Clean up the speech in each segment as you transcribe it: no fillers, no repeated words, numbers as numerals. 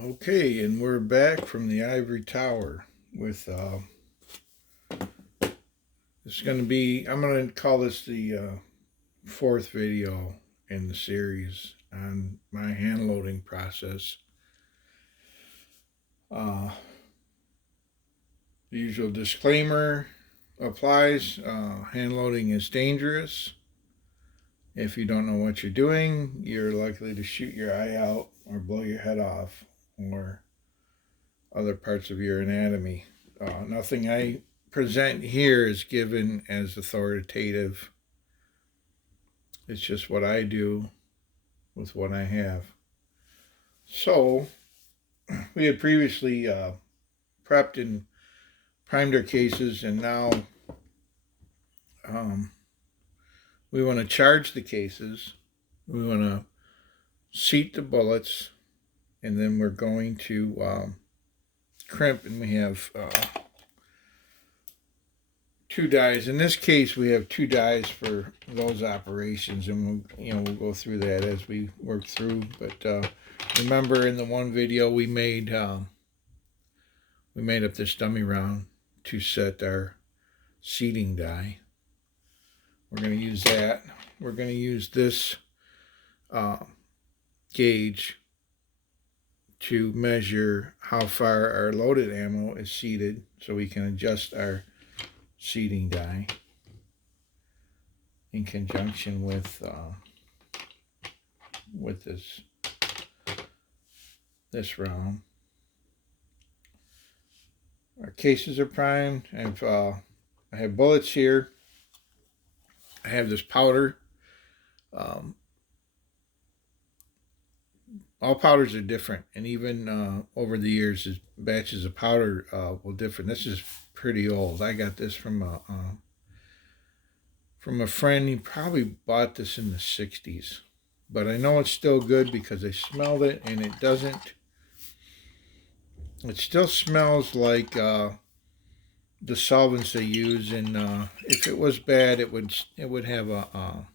Okay, and we're back from the ivory tower with it's going to be, I'm going to call this the fourth video in the series on my hand loading process. The usual disclaimer applies. Hand loading is dangerous. If you don't know what you're doing, you're likely to shoot your eye out or blow your head off or other parts of your anatomy. Nothing I present here is given as authoritative. It's just what I do with what I have. So, we had previously prepped and primed our cases, and now we want to charge the cases. We want to seat the bullets, and then we're going to crimp, and we have two dies. In this case, we have two dies for those operations, and we'll go through that as we work through. But remember, in the one video we made up this dummy round to set our seating die. We're going to use that. We're going to use this gauge to measure how far our loaded ammo is seated, so we can adjust our seating die in conjunction with this round. Our cases are primed. I have bullets here. I have this powder. All powders are different, and even over the years, batches of powder will differ. This is pretty old. I got this from a friend. He probably bought this in the 60s, but I know it's still good because I smelled it, and it doesn't. It still smells like the solvents they use, and if it was bad, it would have a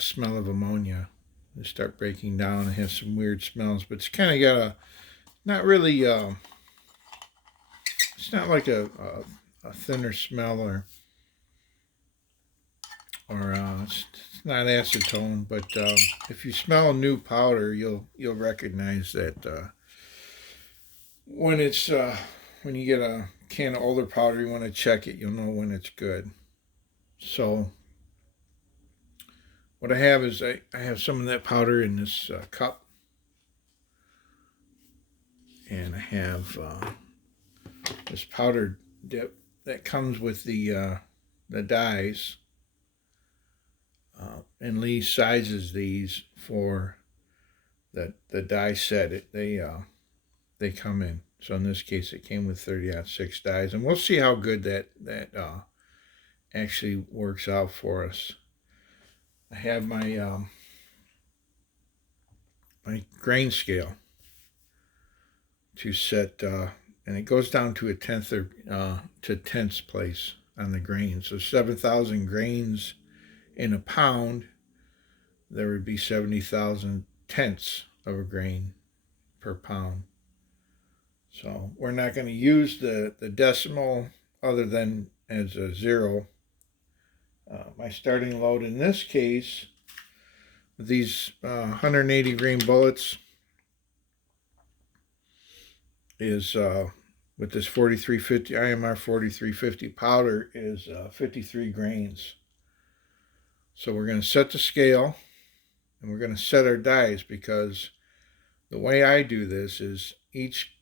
smell of ammonia. It start breaking down and have some weird smells, but it's kind of got a not really. It's not like a thinner smell, or it's not acetone, but if you smell a new powder, you'll recognize that when it's when you get a can of older powder, you want to check it. You'll know when it's good. So what I have is I have some of that powder in this cup, and I have this powdered dip that comes with the dies. And Lee sizes these for the die set. They come in. So in this case, it came with 30-06 dies, and we'll see how good that actually works out for us. I have my my grain scale to set, and it goes down to a tenth or to tenths place on the grain. So 7,000 grains in a pound, there would be 70,000 tenths of a grain per pound. So we're not going to use the decimal other than as a zero. My starting load in this case, with these 180 grain bullets, is with this 4350 IMR 4350 powder is 53 grains. So we're going to set the scale, and we're going to set our dies, because the way I do this is each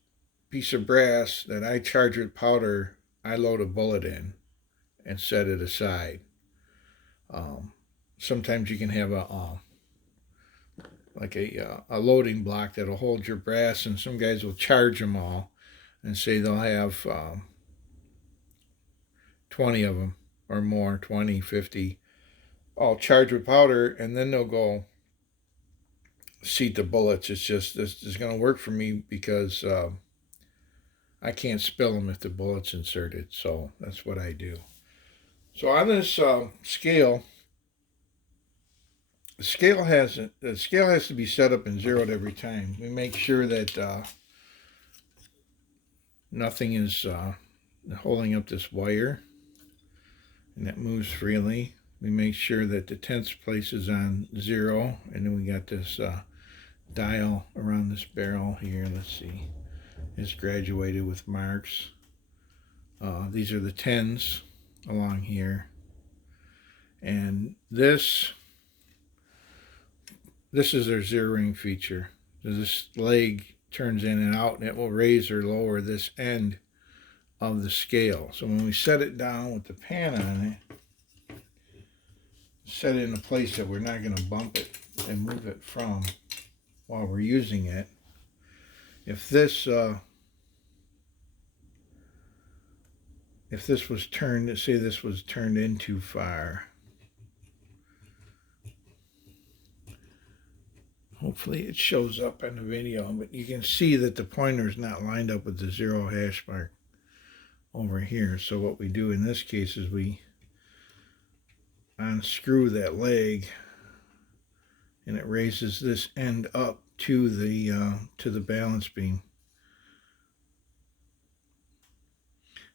piece of brass that I charge with powder, I load a bullet in and set it aside. Sometimes you can have a loading block that'll hold your brass, and some guys will charge them all and say they'll have 20 of them or more, 20, 50, all charged with powder, and then they'll go seat the bullets. It's just, this is going to work for me because I can't spill them if the bullet's inserted, so that's what I do. So on this scale, the scale has to be set up and zeroed every time. We make sure that nothing is holding up this wire, and that moves freely. We make sure that the tenth place is on 0, and then we got this dial around this barrel here. Let's see, it's graduated with marks. These are the 10s along here, and this is our zeroing feature. This leg turns in and out, and it will raise or lower this end of the scale. So when we set it down with the pan on it, set it in a place that we're not going to bump it and move it from while we're using it. If this was turned, let's say this was turned in too far. Hopefully it shows up in the video, but you can see that the pointer is not lined up with the 0 hash mark over here. So what we do in this case is we unscrew that leg, and it raises this end up to the balance beam.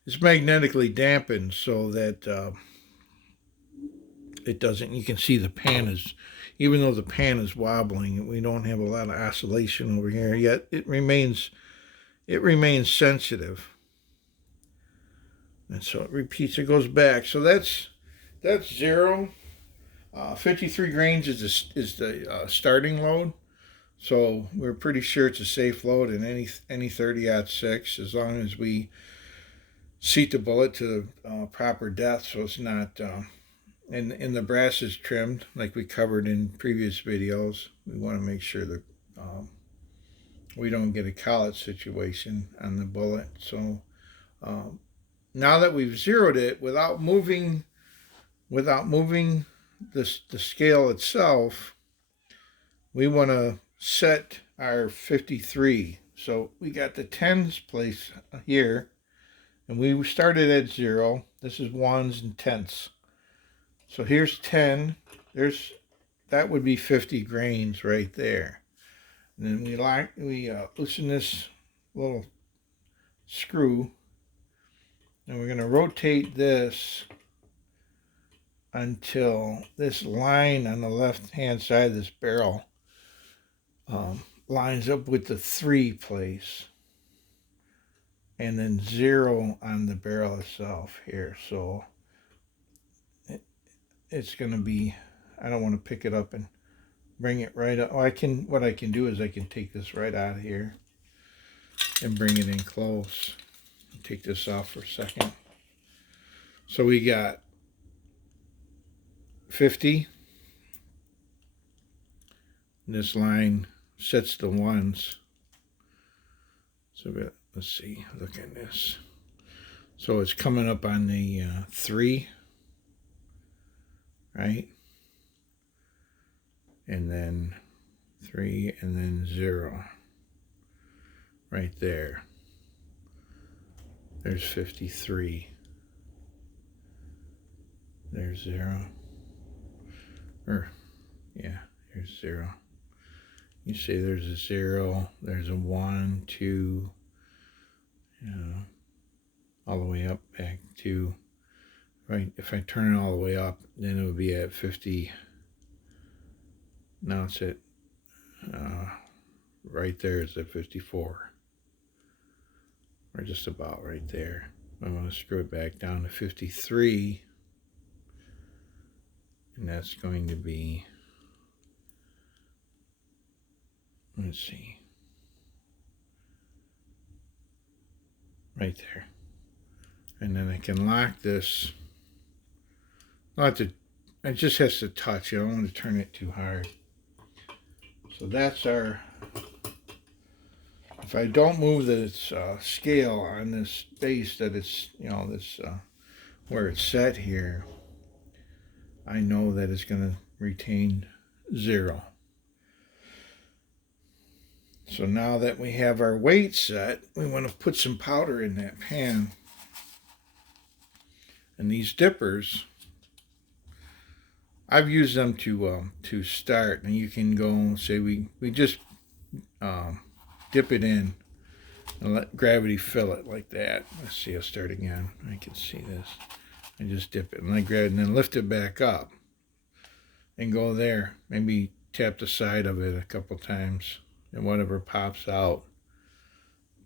It's magnetically dampened so that it doesn't, you can see the pan is, even though the pan is wobbling, we don't have a lot of oscillation over here, yet it remains sensitive. And so it repeats, it goes back. So that's 0. 53 grains is the starting load. So we're pretty sure it's a safe load in any 30-06, as long as we seat the bullet to proper depth, so it's not and the brass is trimmed like we covered in previous videos. We want to make sure that we don't get a collet situation on the bullet. So now that we've zeroed it without moving the scale itself, we want to set our 53. So we got the 10s place here, and we started at 0. This is 1s and 10ths. So here's 10. That would be 50 grains right there. And then we loosen this little screw, and we're going to rotate this until this line on the left hand side of this barrel lines up with the 3 place, and then 0 on the barrel itself here. So it's going to be, I don't want to pick it up and bring it right up. What I can do is I can take this right out of here and bring it in close. Take this off for a second. So we got 50. This line sets the 1s. So let's see, look at this. So it's coming up on the 3, right? And then 3, and then 0 right there. There's 53. There's 0. Or, yeah, here's 0. You see there's a 0, there's a 1, 2, all the way up back to, right, if I turn it all the way up, then it would be at 50. Now it's at, right there is at 54. Or just about right there. I'm going to screw it back down to 53. And that's going to be, let's see, right there. And then I can lock this. It just has to touch. I don't want to turn it too hard. So that's our, if I don't move this scale on this base that it's, this, where it's set here, I know that it's going to retain 0. So now that we have our weight set, we want to put some powder in that pan. And these dippers I've used them to start, and you can go say we just dip it in and let gravity fill it like that. Let's see, I'll start again. I can see this. I just dip it and I grab it and then lift it back up and go there. Maybe tap the side of it a couple times and whatever pops out.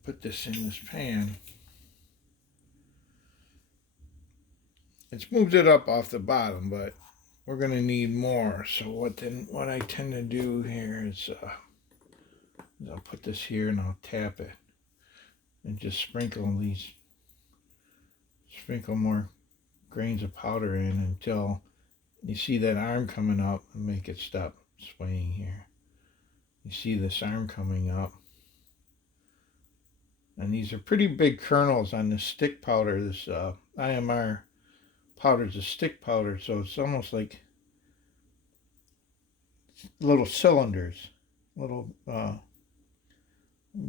Put this in this pan. It's moved it up off the bottom, but we're going to need more. So what I tend to do here is I'll put this here and I'll tap it and just sprinkle more grains of powder in until you see that arm coming up, and make it stop swaying here. You see this arm coming up. And these are pretty big kernels on this stick powder. This IMR powder is a stick powder, so it's almost like little cylinders. Little,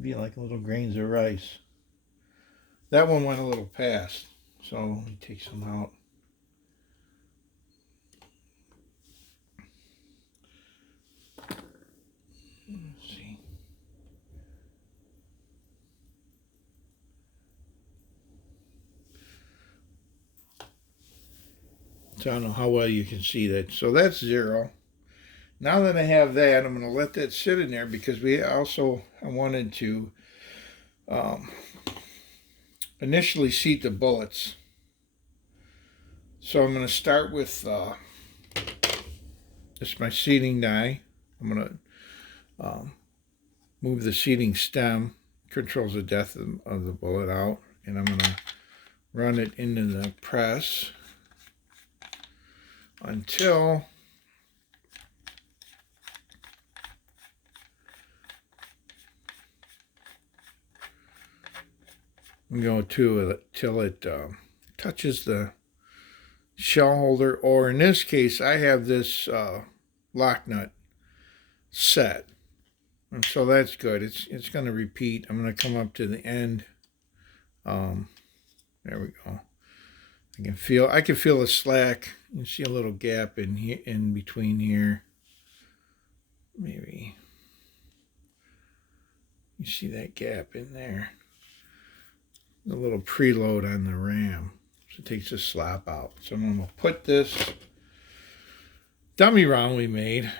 be like little grains of rice. That one went a little past, so let me take some out. Let's see. So I don't know how well you can see that. So that's 0. Now that I have that, I'm going to let that sit in there because I wanted to initially seat the bullets. So I'm going to start with this is my seating die. I'm going to move the seating stem, controls the depth of the bullet out, and I'm going to run it into the press until we go to it till it touches the shell holder, or in this case I have this lock nut set, and so that's good. It's going to repeat. I'm going to come up to the end. There we go. I can feel the slack. You see a little gap in here, in between here. Maybe you see that gap in there. A little preload on the ram, so it takes the slop out. So I'm going to put this dummy round we made,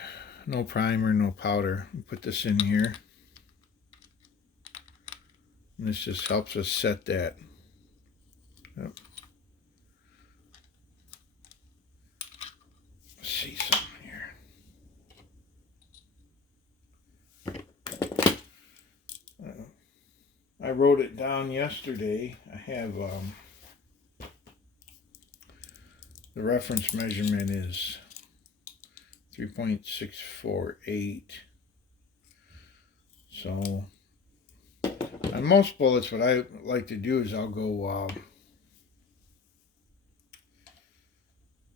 no primer, no powder. Put this in here, and this just helps us set that. Yep. Let's see something here. I wrote it down yesterday. I have the reference measurement is 3.648. So on most bullets, what I like to do is I'll go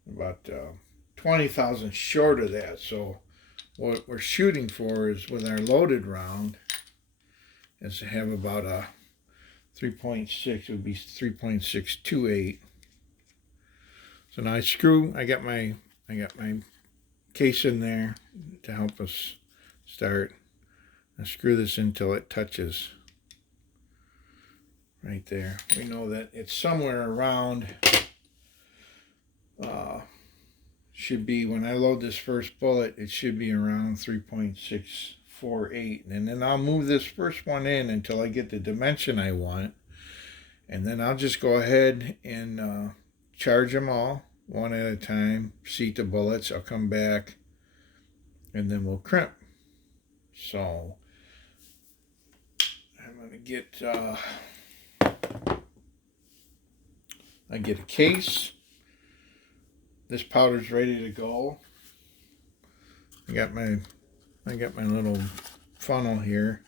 about 20 thousandths short of that. So what we're shooting for is, with our loaded round, is to have about a 3.6, it would be 3.628. So now I got my case in there to help us start. I screw this until it touches right there. We know that it's somewhere around, should be, when I load this first bullet, it should be around 3.648, and then I'll move this first one in until I get the dimension I want, and then I'll just go ahead and charge them all one at a time, seat the bullets. I'll come back and then we'll crimp. So I'm going to get I get a case. This powder's ready to go. I got my little funnel here.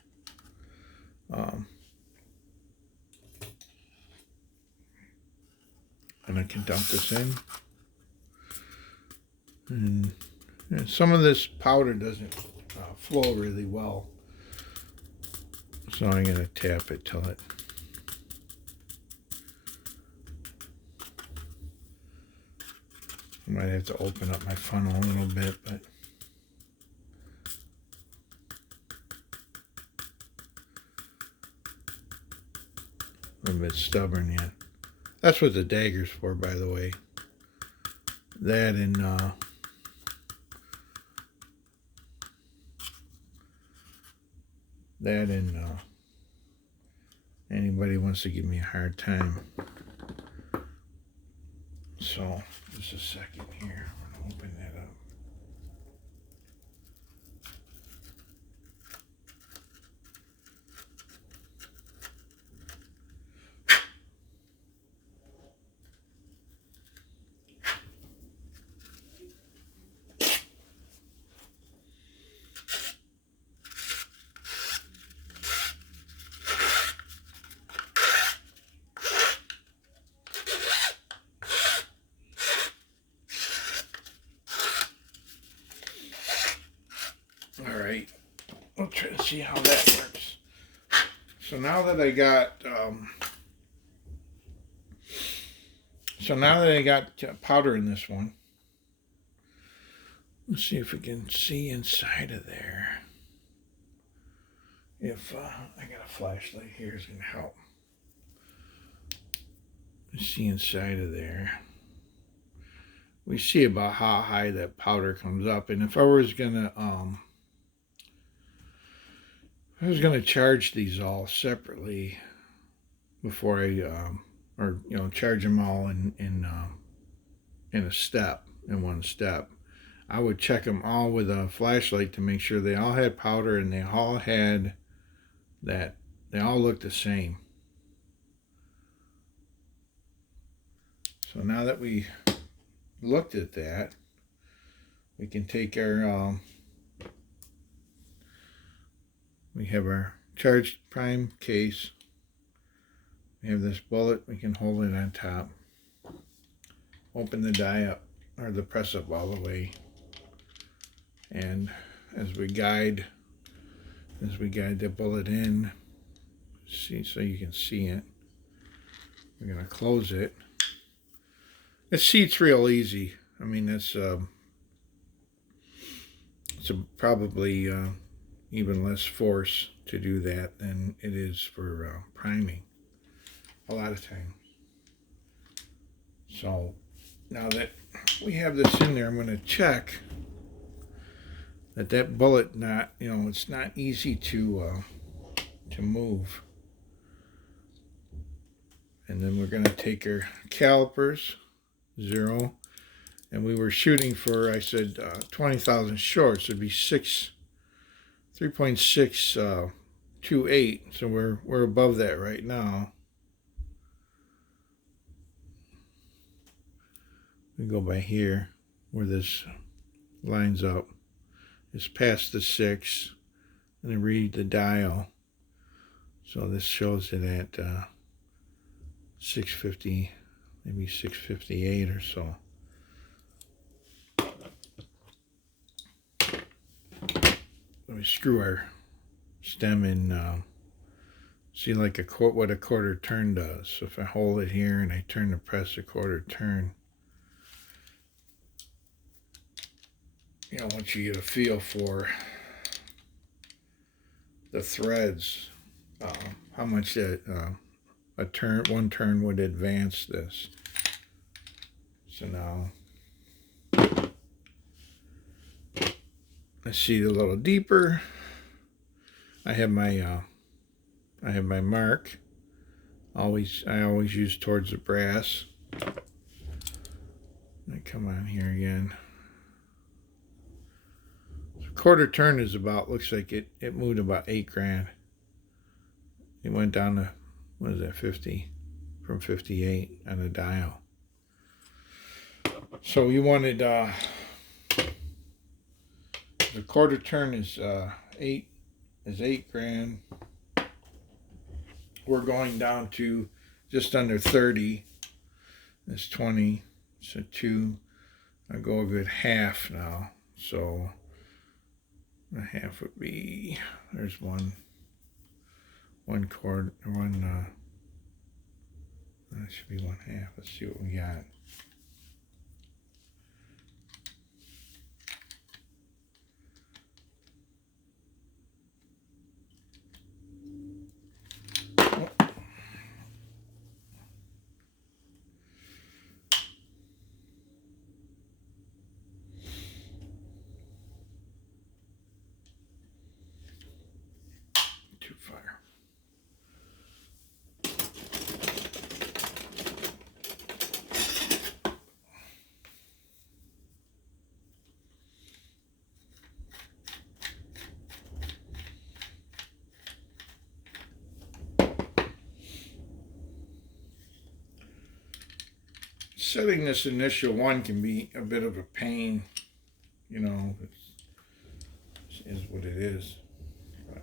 And I can dump this in. And some of this powder doesn't flow really well. So I'm going to tap it till it. I'm Might have to open up my funnel a little bit, but I'm a bit stubborn yet. That's what the dagger's for, by the way. That and anybody wants to give me a hard time. So, just a second here. I'm going to open that up. Alright, we'll try to see how that works. So now that I got powder in this one, let's see if we can see inside of there. If I got a flashlight here, it's going to help. Let's see inside of there. We see about how high that powder comes up, and if I was gonna charge these all separately before I charge them all in one step, I would check them all with a flashlight to make sure they all had powder and they all looked the same. So now that we looked at that, we can take our we have our charged prime case. We have this bullet. We can hold it on top. Open the die up, or the press up all the way, and as we guide the bullet in, see, so you can see it. We're gonna close it. It seats real easy. I mean, it's probably even less force to do that than it is for priming a lot of time. So now that we have this in there, I'm going to check that bullet it's not easy to move. And then we're going to take our calipers, 0, and we were shooting for, I said, 20,000 shorts. It'd be 3.628, so we're above that right now. We go by here where this lines up. It's past the 6, and I read the dial. So this shows it at 650, maybe 658 or so. Let me screw our stem in, see like what a quarter turn does. So if I hold it here and I turn the press a quarter turn, once you get a feel for the threads, how much that one turn would advance this. So now I see a little deeper. I have my mark. I always use towards the brass. I come on here again. So quarter turn is about, looks like it moved about 8 grand. It went down to, what is that, 50 from 58 on the dial. So we wanted the quarter turn is 8 grand. We're going down to just under 30. That's 20. So 2. I'll go a good half now. So a half would be, there's one quarter, that should be 1/2. Let's see what we got. fire. Setting this initial one can be a bit of a pain, you know, it is what it is. But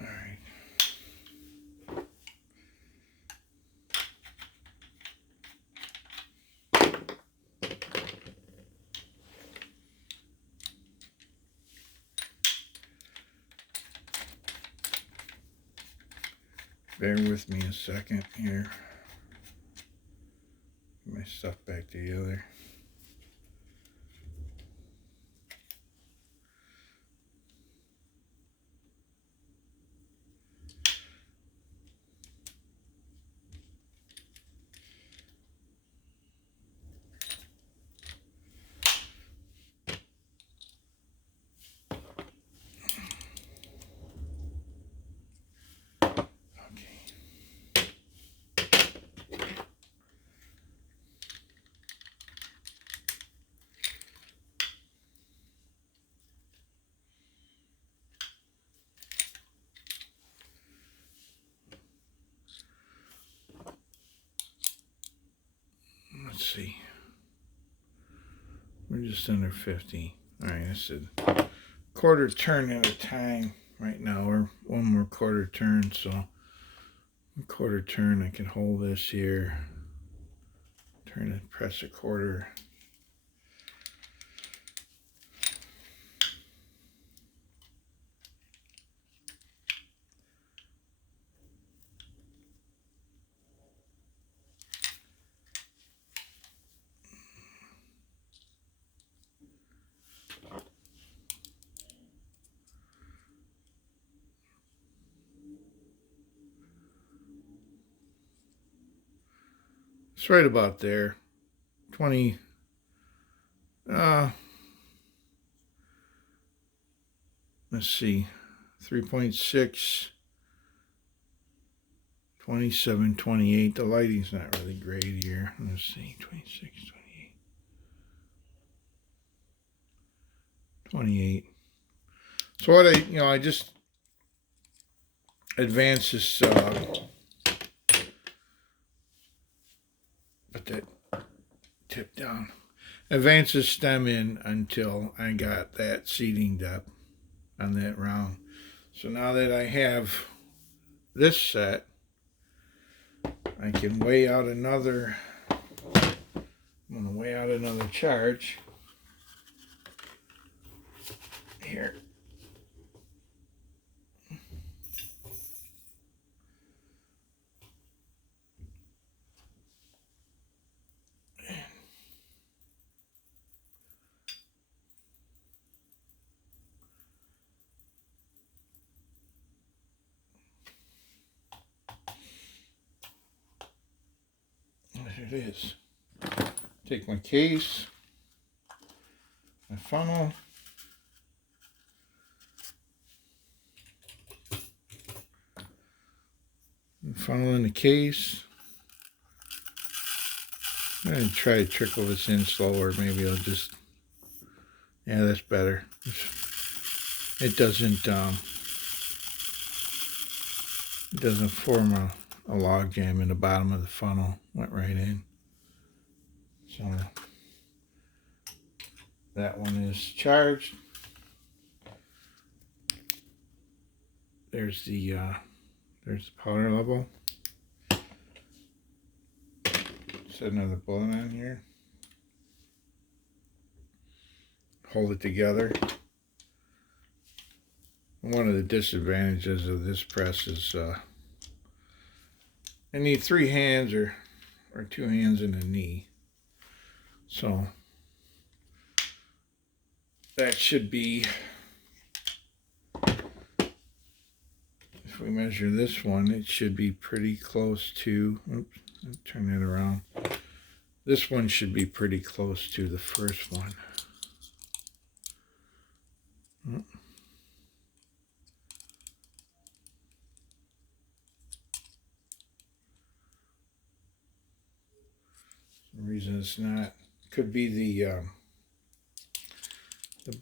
all right. Bear with me a second here. Get my stuff back together. Let's see. We're just under 50. All right, I said quarter turn at a time right now, or one more quarter turn. So a quarter turn, I can hold this here, turn it, press a quarter. It's right about there. 20. Let's see. 3.6. 27, 28. The lighting's not really great here. Let's see. 26, 28. 28. So what I just advance this, put that tip down. Advance the stem in until I got that seating depth on that round. So now that I have this set, I can weigh out another, I'm going to weigh out another charge here. There it is. Take my case, my funnel, funnel in the case. I'm going to try to trickle this in slower. Maybe I'll just Yeah, that's better. It doesn't form a log jam in the bottom of the funnel. Went right in. So that one is charged. There's the powder level. Set another bullet on here. Hold it together. One of the disadvantages of this press is I need 3 hands or 2 hands and a knee. So that should be, if we measure this one, it should be pretty close to, oops, turn that around. This one should be pretty close to the first one. The reason it's not, could be the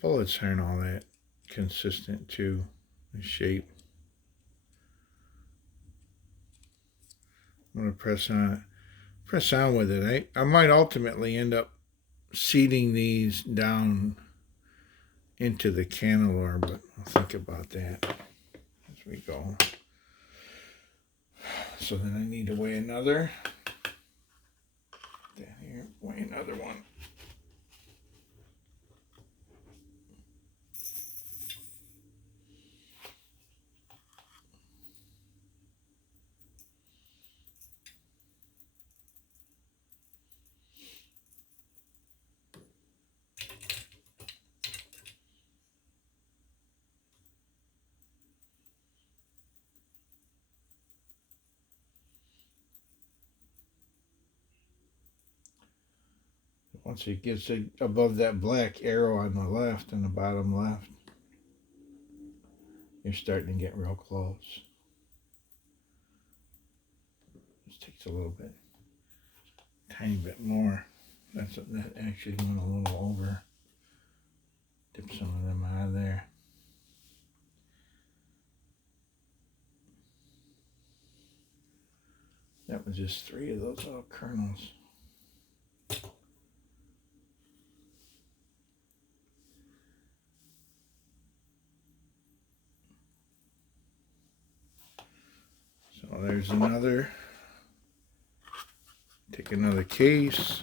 bullets aren't all that consistent too, the shape. I'm going to press on with it. I might ultimately end up seating these down into the candelabra, but I'll think about that as we go. So then I need to weigh another. Down here, weigh another one. Once it gets above that black arrow on the left, and the bottom left, you're starting to get real close. Just takes a little bit, tiny bit more. That actually went a little over. Dip some of them out of there. That was just 3 of those little kernels. So there's another. Take another case.